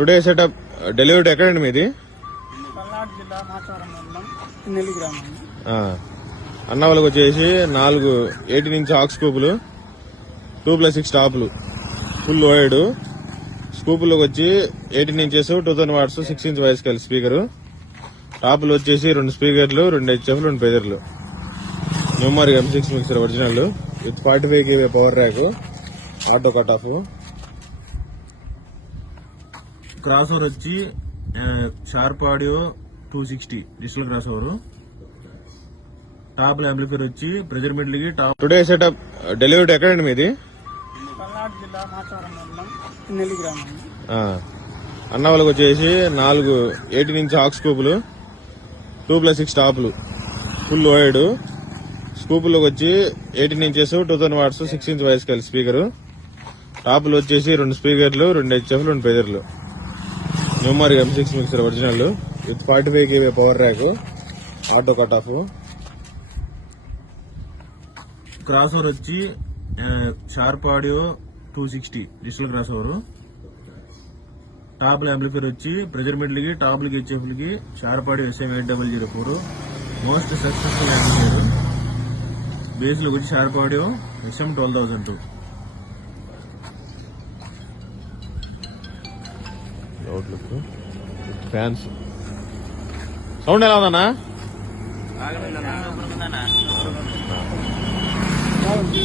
Today setup delivery ఎక్కడండి మీది? పల్నాడు జిల్లా మాచవరం మండలం నెల్లి గ్రామం. అన్న వాళ్ళకి వచ్చేసి 4 18-ఇంచ్ ఆక్స్ స్కూపులు 2+6 టాపులు ఫుల్ లోయెడ్ స్కూపుల్లోకి వచ్చి 18 ఇంచెస్ 2000 వాట్స్ 6 ఇంచ్ వాయిస్ కలిసి స్పీకరు. టాపులు వచ్చేసి 2 స్పీకర్లు 2 హెచ్ఎఫ్లు 2 పెదర్లు. Numark M6 mixer original with 45 kV power rack, auto cut off. Cross over వచ్చి sharp audio 260 digital cross over. Top amplifier వచ్చి ప్రెజర్ మిడిల్ కి టాప్. టుడే సెటప్ డెలివరీ ఎక్కడండి మీది? పల్నాడు జిల్లా మాచవరం మండలం నెల్లి గ్రామం. అన్న వాళ్ళకి వచ్చేసి 4 18-ఇంచ్ ఆక్స్ స్కూపులు 2+6 టాపులు ఫుల్ లోయెడ్ స్కూపుల్లోకి వచ్చి 18 ఇంచెస్ 2000 వాట్స్ 6 ఇంచ్ వాయిస్ కలిసి స్పీకరు. టాపులు వచ్చేసి 2 స్పీకర్లు 2 హెచ్ఎఫ్లు 2 పెదర్లు. Numark M6 mixer original with 45 kV power rack, auto cut off. Cross over వచ్చి sharp audio 260 digital cross over. Top amplifier వచ్చి ప్రెజర్ మిడిల్ కి టాప్లకి హెచ్ఎఫ్లకి Sharp Audio SM 8004 most successful amplifier. Bass లో వచ్చి sharp Audio SM 12002. Outlook fans sound ఎలా ఉందన్నా? బాగుంది.